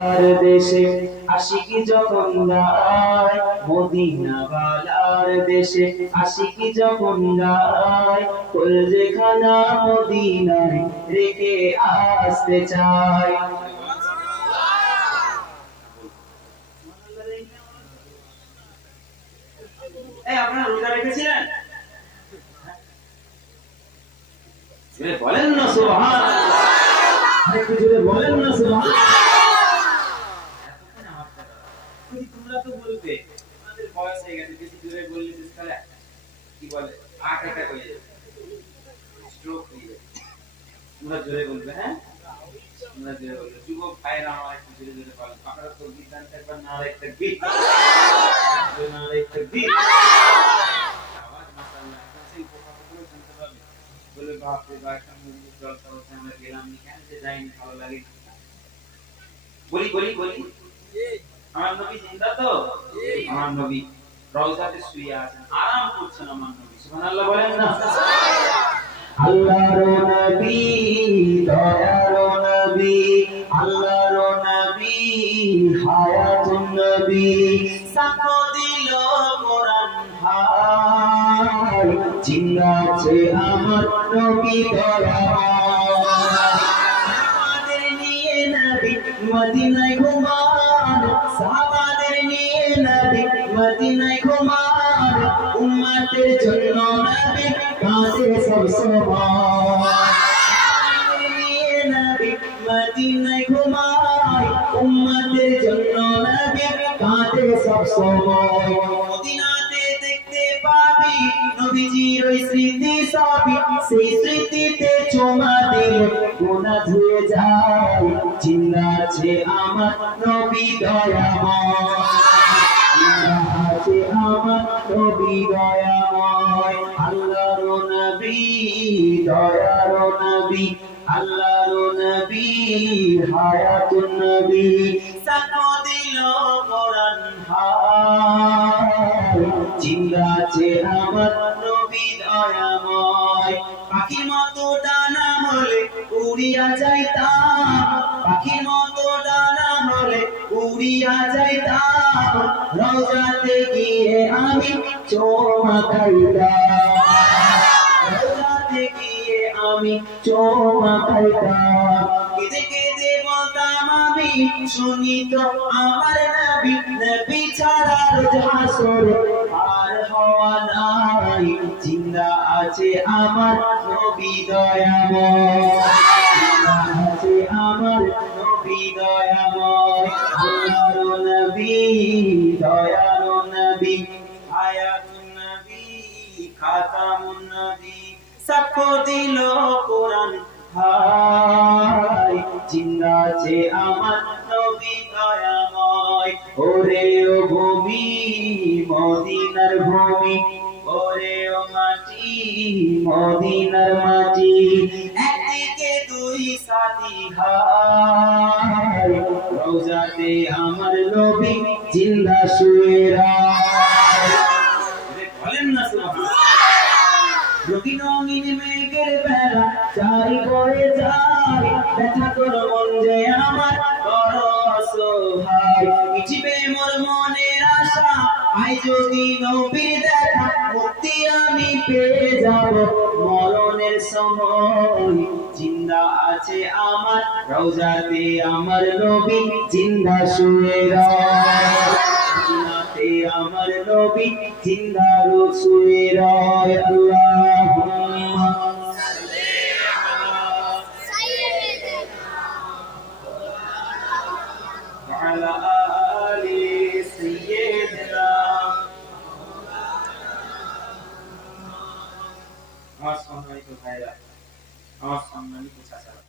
আর দেশে আশিকি যখন যায় মদিনা বালার দেশে আশিকি যখন যায় কলজেখানা মদিনায় রেখে আসতে চায়। আপনারা রোজা রেখেছিলেন? বলেন না সুবহানাল্লাহ, আরেকটু জোরে বলেন না সুবহানাল্লাহ। তোমরা তো বলবে আমাদের বয়স হয়ে গেছে, বেশি জোরে বললে তাহলে কি বলে হার্ট অ্যাটাক হয়ে যাবে, স্ট্রোক হয়ে যাবে। তোমরা জোরে বলবে, হ্যাঁ তোমরা জোরে বলবে। যুবক ভাইরা আমার একটু জোরে জোরে বলেন, আপনারা তো বিধান একবার নারায়ে তাকবীর, নারায়ে তাকবীর। আওয়াজ মাশাআল্লাহ সেই কথাগুলো শুনতে পাবে, বলে বাপ রে বাপ, মুরগির জলটা হচ্ছে আমরা গেলাম নি কেন যে যাইনি, ভালো লাগে। বলি বলি বলি, আমার নবী জিন্দা তো? আমার নবী রওজাতে শুয়ে আছেন, আরাম করছেন আমার নবী। সুবহানাল্লাহ বলেন না? আল্লাহর নবী, দয়ার নবী, আল্লাহর নবী, হায়াতুন নবী, সাকো দিল কোরআন ভাই, জিন্দা আছে আমার নবী দয়াময়। সাহাবাদের নিয়ে নবী মদিনায় ঘুমান, সাহাবাদের নিয়ে নবী মদিনায় ঘুমান, উম্মতের জন্য নবী কাঁদে সব সময়। সাহাবাদের নিয়ে নবী মদিনায় ঘুমায়, উম্মতের জন্য নবী কাঁদে সব সময়। মদিনাতে দেখতে পাবি নবীজির ওই স্মৃতি সবই, সেই স্মৃতিতে চুমা দিলে গুনাহ ধুয়ে যায়, জিন্দা আছে আমার নবী দয়াময়, জিন্দা আছে আমার নবী দয়াময়। আল্লাহর নবী, দয়ার নবী, আল্লাহর নবী, হায়াতুন নবী, সাকো দিল কোরআন ভাই, জিন্দা আছে আমার নবী দয়াময়। পাখির মতো ডানা হলে উড়িয়া যাইতাম, পাখির মতো ডানা হলে উড়িয়া যাইতাম, রওজাতে গিয়ে আমি চুমা খাইতাম, রওজাতে গিয়ে আমি চুমা খাইতাম। কেঁদে কেঁদে বলতাম আমি, শুনি তো আমার নবী, নবী ছাড়া রোজ হাসরে আর হওয়া নাই, জিন্দা আছে আমার নবী দয়াময়, জিন্দা আছে আমার নবী দয়াময়। আল্লাহর নবী, দয়ার নবী, হায়াতুন নবী, খাতামুন নবী, সাক্ষ্য দিল কোরআন ভাই, জিন্দা আছে আমার নবী দয়াময়। ওরে ও ভূমি মদিনার ভূমি, ওরে ও মাটি মদিনার মাটি, একদিকে দুই সাথী হাই, রওজাতে আমার নবী জিন্দা শুয়ে রায়। বলেন না সুবহানাল্লাহ। রঙিন রঙিন মেঘের বেলা চাই করে যায়, ব্যথা করো মন যে আমার বড় অসহায়, মিটবে মোর মনের আশা, আই যদি নবীর দেখা, মুক্তি আমি পেয়ে যাব মরণের সময়, জিন্দা আছে আমার রওজাতে আমার নবী জিন্দা শুয়ে রয়, জিনাতে আমার নবী জিন্দা শুয়ে রয়। আল্লাহুম্মা সাল্লি আলা সাইয়্যিদিনা ওয়া আলা আলি সাইয়্যিদিনা। আমার সম্মানিত ভাইরা, আমার সম্মানিত চাচারা।